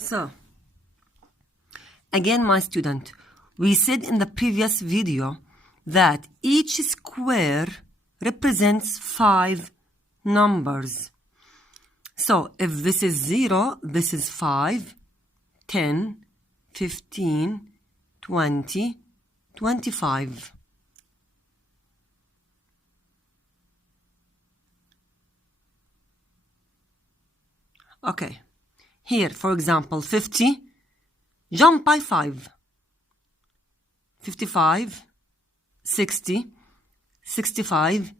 So, again, my student, we said in the previous video that each square represents 5 numbers. So, if this is 0, this is 5, 10, 15, 20, 25. Okay, here, for example, 50, jump by 5. 55, 60, 65,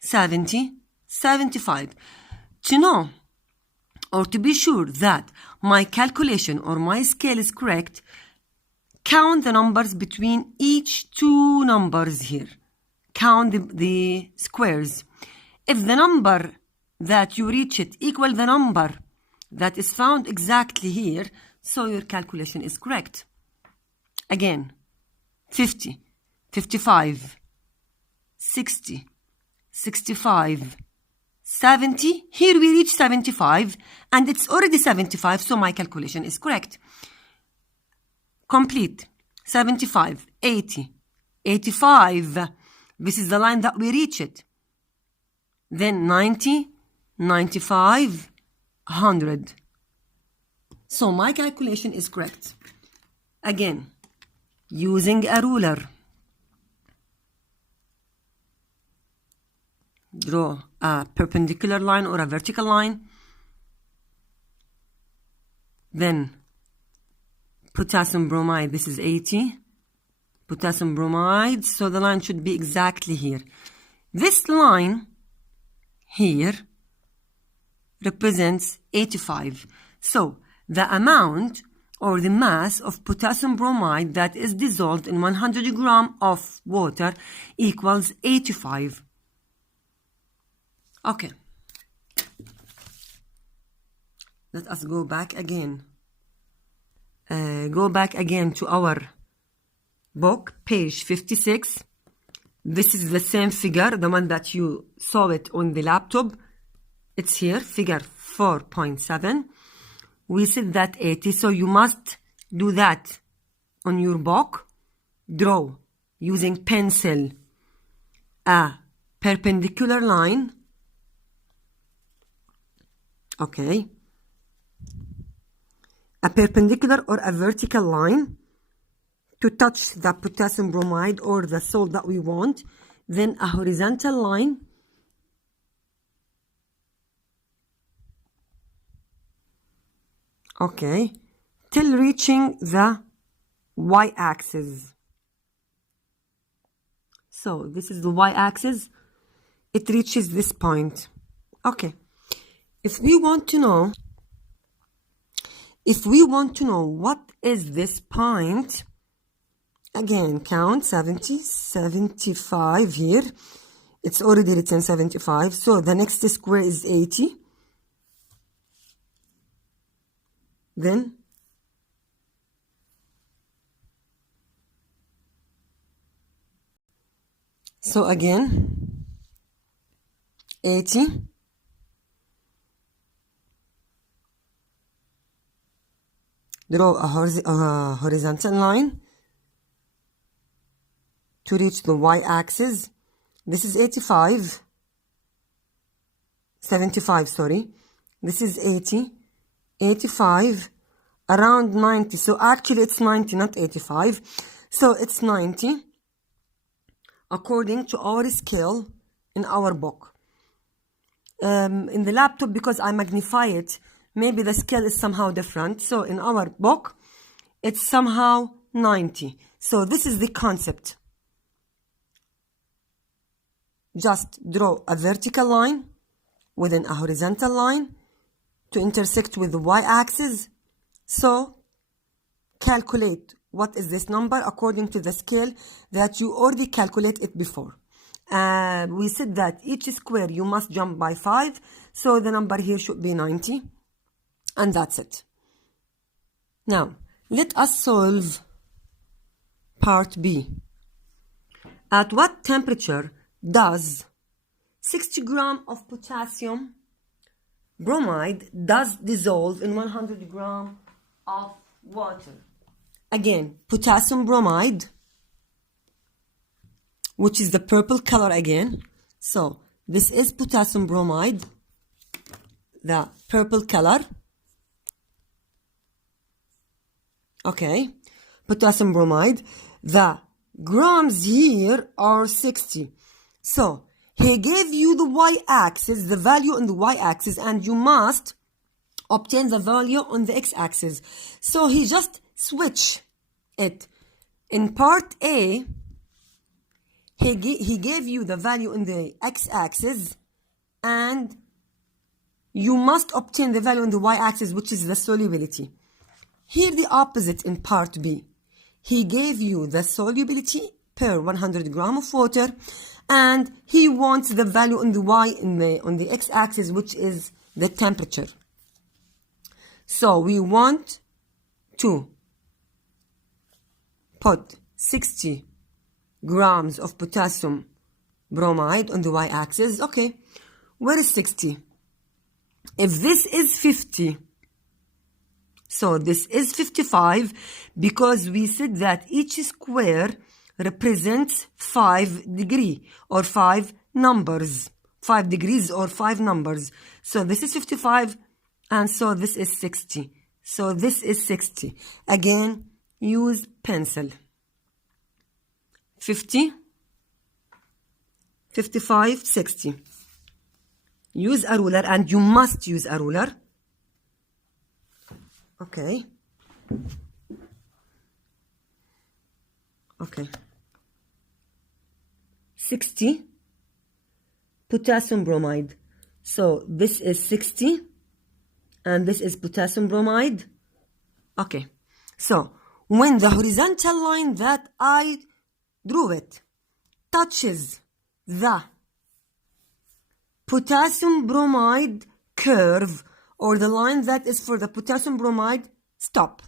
70, 75. To know or to be sure that my calculation or my scale is correct, count the numbers between each 2 numbers here. Count the squares. If the number that you reach it equal the number that is found exactly here, so your calculation is correct. Again, 50, 55, 60, 65, 70. Here we reach 75, and it's already 75, so my calculation is correct. Complete. 75, 80, 85. This is the line that we reach it. Then 90, 95, 100. So my calculation is correct. Again, using a ruler, draw a perpendicular line or a vertical line. Then potassium bromide, this is 80. Potassium bromide, so the line should be exactly here. This line here represents 85. So the amount or the mass of potassium bromide that is dissolved in 100 grams of water equals 85. Okay. Let us go back again. Go back again to our book, page 56. This is the same figure, the one that you saw it on the laptop. It's here, figure 4.7. We said that 80, so you must do that on your book. Draw, using pencil, a perpendicular line. Okay. A perpendicular or a vertical line to touch the potassium bromide or the salt that we want. Then a horizontal line. Okay, till reaching the y-axis. So this is the y-axis. It reaches this point. Okay. If we want to know what is this point, again, count 70, 75 here. It's already written 75. So the next square is 80. Then so again 80, draw a horizontal line to reach the y-axis. This is 85, 75, sorry. This is 80, 85, around 90. So actually it's 90, not 85. So it's 90 according to our scale in our book. In the laptop, because I magnify it, maybe the scale is somehow different. So in our book, it's somehow 90. So this is the concept. Just draw a vertical line within a horizontal line to intersect with the y-axis. So calculate what is this number according to the scale that you already calculated it before. We said that each square you must jump by 5, so the number here should be 90, and that's it. Now let us solve part B. At what temperature does 60 grams of potassium bromide dissolve in 100 grams of water. Again, potassium bromide, which is the purple color again. So this is potassium bromide, the purple color. Okay, potassium bromide. The grams here are 60. So he gave you the y-axis, the value on the y-axis, and you must obtain the value on the x-axis. So he just switch it. In part A, he gave you the value on the x-axis, and you must obtain the value on the y-axis, which is the solubility. Here the opposite in part B. He gave you the solubility per 100 gram of water, and he wants the value on the y on the x-axis, which is the temperature. So we want to put 60 grams of potassium bromide on the y-axis. Okay, where is 60? If this is 50, so this is 55, because we said that each square represents 5 degrees or 5 numbers. 5 degrees or 5 numbers. So this is 55, and so this is 60. So this is 60. Again, use pencil. 50, 55, 60. Use a ruler, and you must use a ruler. Okay. Okay. 60 potassium bromide. So this is 60, and this is potassium bromide. Okay. So when the horizontal line that I drew it touches the potassium bromide curve, or the line that is for the potassium bromide, stop.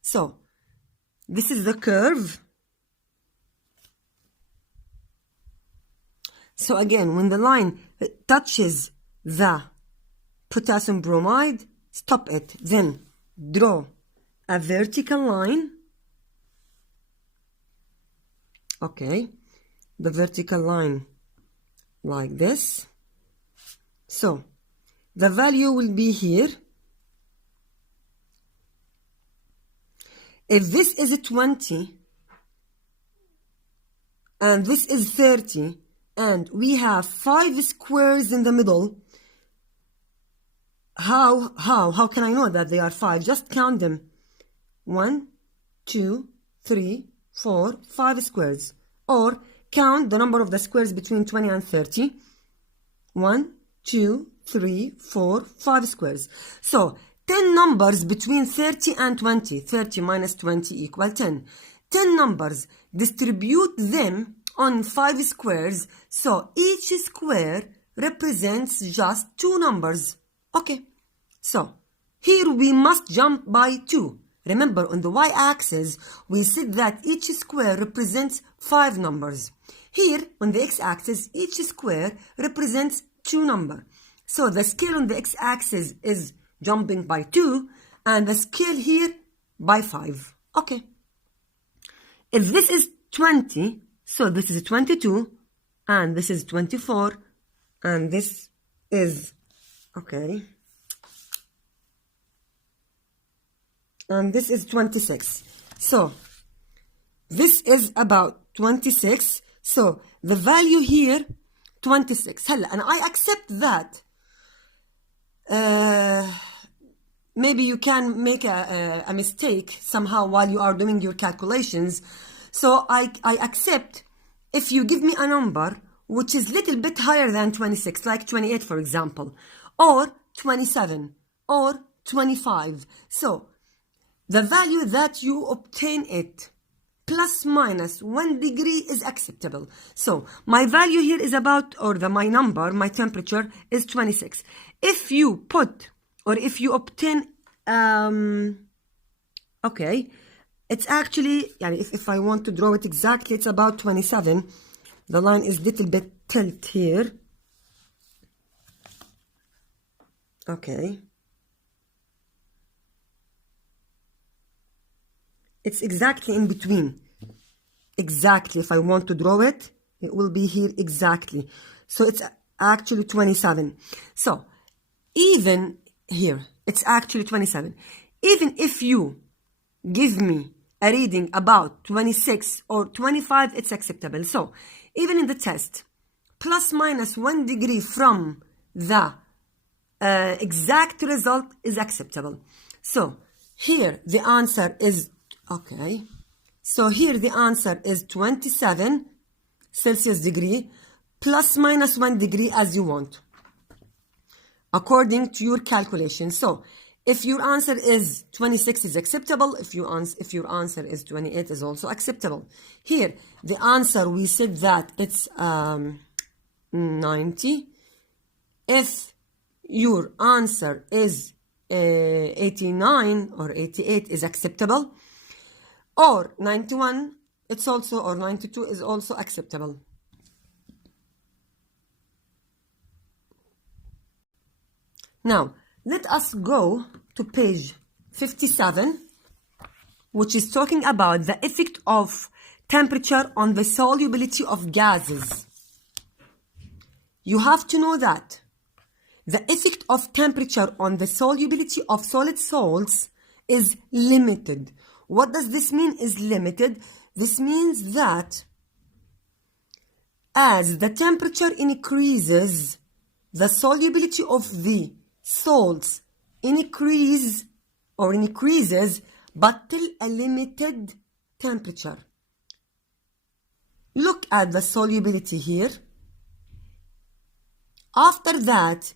So this is the curve. So again, when the line touches the potassium bromide, stop it. Then draw a vertical line. Okay, the vertical line like this. So the value will be here. If this is 20 and this is 30, and we have 5 squares in the middle, how can I know that they are 5? Just count them. 1, 2, 3, 4, 5 squares. Or count the number of the squares between 20 and 30. 1, 2, 3, 4, 5 squares. So 10 numbers between 30 and 20. 30 minus 20 equal 10. 10 numbers. Distribute them on 5 squares. So each square represents just 2 numbers. Okay. So here we must jump by 2. Remember, on the y-axis, we said that each square represents 5 numbers. Here, on the x-axis, each square represents 2 numbers. So the scale on the x-axis is jumping by 2, and the scale here by 5. Okay. If this is 20, so this is 22, and this is 24, and this is, okay, and this is 26. So this is about 26. So the value here 26. هلا and I accept that maybe you can make a mistake somehow while you are doing your calculations. So I accept if you give me a number which is a little bit higher than 26, like 28 for example, or 27 or 25. So the value that you obtain it plus minus 1 degree is acceptable. So my value here is about, or my number, my temperature is 26. If you put, or if you obtain, okay, it's actually, if I want to draw it exactly, it's about 27. The line is a little bit tilt here. Okay. It's exactly in between. Exactly. If I want to draw it, it will be here exactly. So it's actually 27. So even here, it's actually 27. Even if you give me a reading about 26 or 25, it's acceptable. So even in the test, plus minus 1 degree from the exact result is acceptable. So here the answer is, okay, so here the answer is 27 Celsius degree plus minus 1 degree as you want, according to your calculation. So if your answer is 26 is acceptable, if your answer is 28 is also acceptable. Here the answer, we said that it's 90. If your answer is 89 or 88 is acceptable, or 91 it's also, or 92 is also acceptable. Now let us go to page 57, which is talking about the effect of temperature on the solubility of gases. You have to know that the effect of temperature on the solubility of solid salts is limited. What does this mean, is limited? This means that as the temperature increases, the solubility of the salts increases, but till a limited temperature. Look at the solubility here. After that,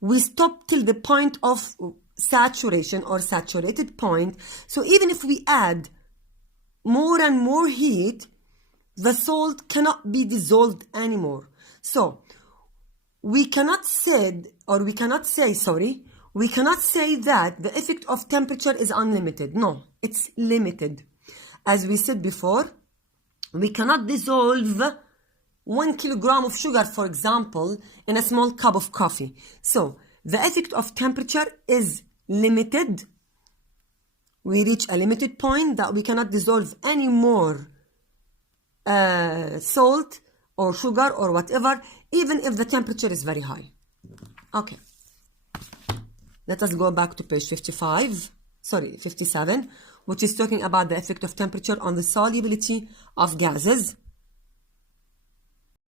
we stop till the point of saturation or saturated point. So even if we add more and more heat, the salt cannot be dissolved anymore. So we cannot say that the effect of temperature is unlimited. No, it's limited. As we said before, we cannot dissolve 1 kilogram of sugar, for example, in a small cup of coffee. So the effect of temperature is limited. We reach a limited point that we cannot dissolve any more salt or sugar or whatever, even if the temperature is very high. Okay. Let us go back to page 57, which is talking about the effect of temperature on the solubility of gases.